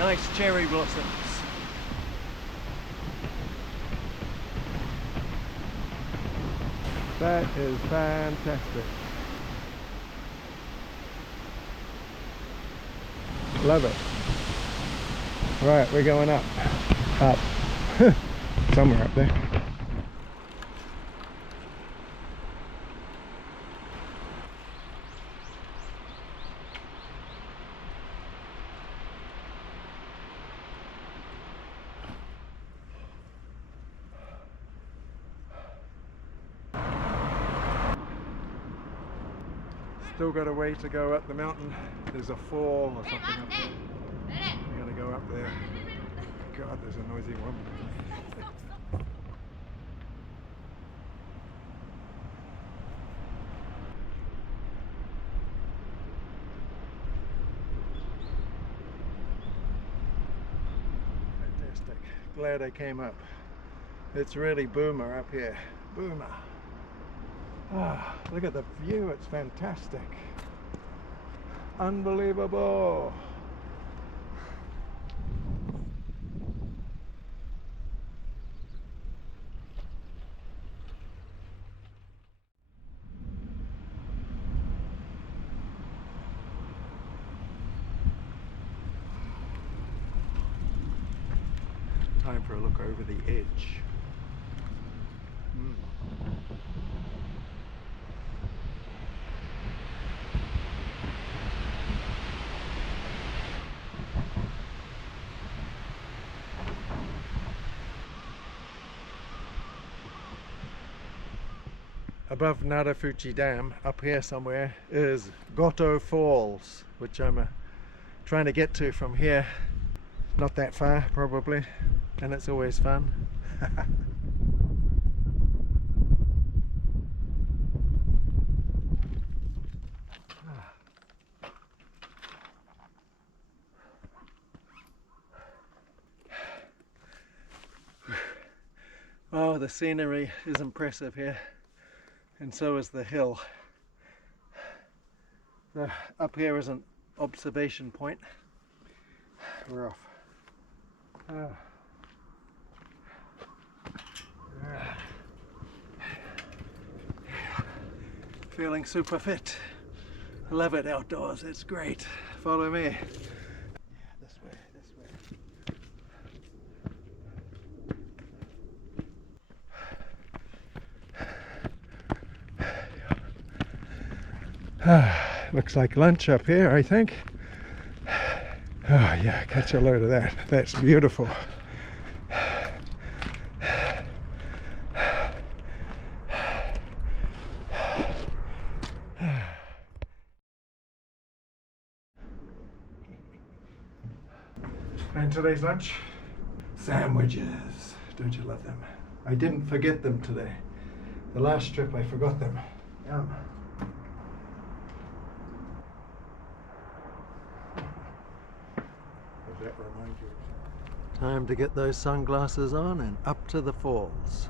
Nice cherry blossoms. That is fantastic. Love it. Right, we're going up. Up. Somewhere up there. Still got a way to go up the mountain. There's a fall or something up there. We're gonna go up there. God, there's a noisy woman. Fantastic. Glad I came up. It's really boomer up here. Boomer. Ah, look at the view, it's fantastic. Unbelievable. Time for a look over the edge. Above Narufuchi Dam, up here somewhere, is Goto Falls, which I'm trying to get to from here. Not that far, probably, and it's always fun. Oh, the scenery is impressive here. And so is the hill. Up here is an observation point. We're off. Feeling super fit. Love it outdoors, it's great. Follow me. This way, this way. Looks like lunch up here, I think. Oh yeah, catch a load of that. That's beautiful. And today's lunch? Sandwiches. Don't you love them? I didn't forget them today. The last trip I forgot them. Yum. That remind you? Time to get those sunglasses on and up to the falls.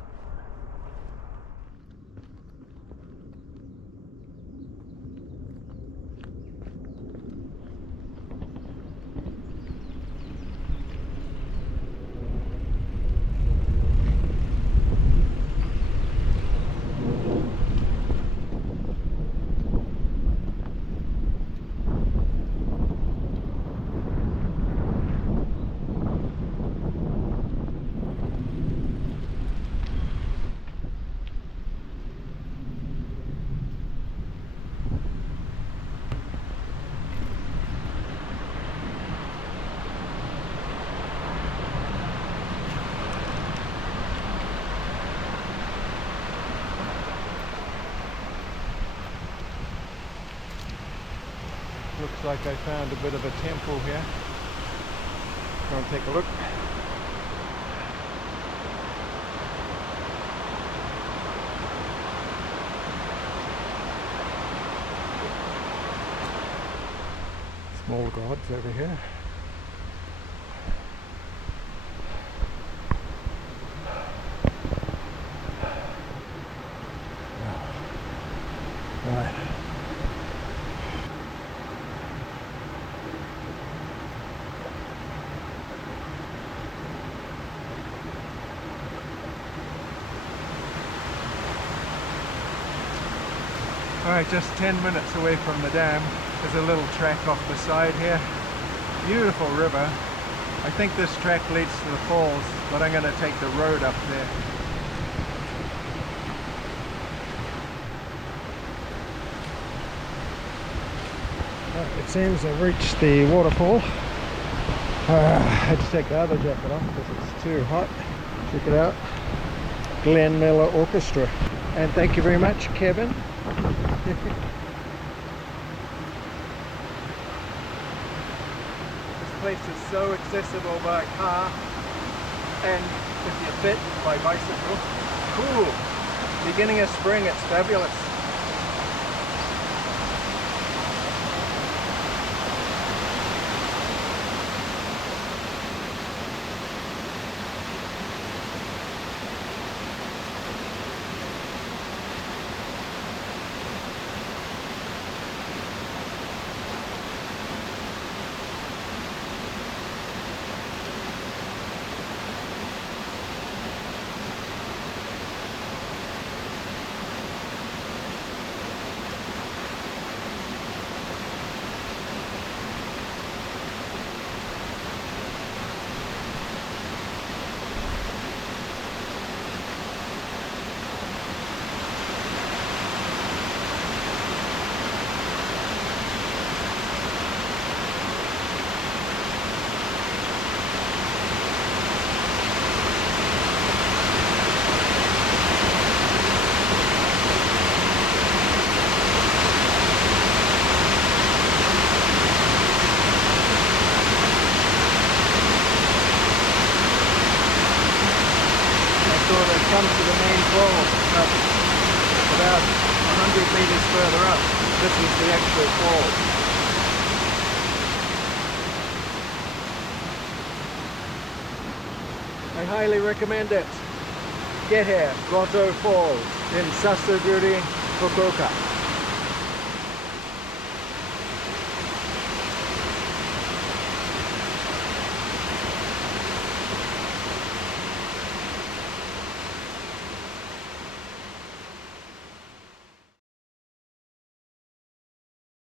Looks like I found a bit of a temple here. Go and take a look. Small gods over here. Right. just 10 minutes away from the dam. There's a little track off the side here. Beautiful river. I think this track leads to the falls, but I'm going to take the road up there. It seems I've reached the waterfall. I had to take the other jacket off because it's too hot. Check it out. Glenn Miller Orchestra. And thank you very much, Kevin. This place is so accessible by car and if you're fit, by bicycle. Cool. Beginning of spring, it's fabulous. Come to the main fall, but about 100 meters further up, this is the actual fall. I highly recommend it. Get here, Goto Falls in Sasaguri, Fukuoka.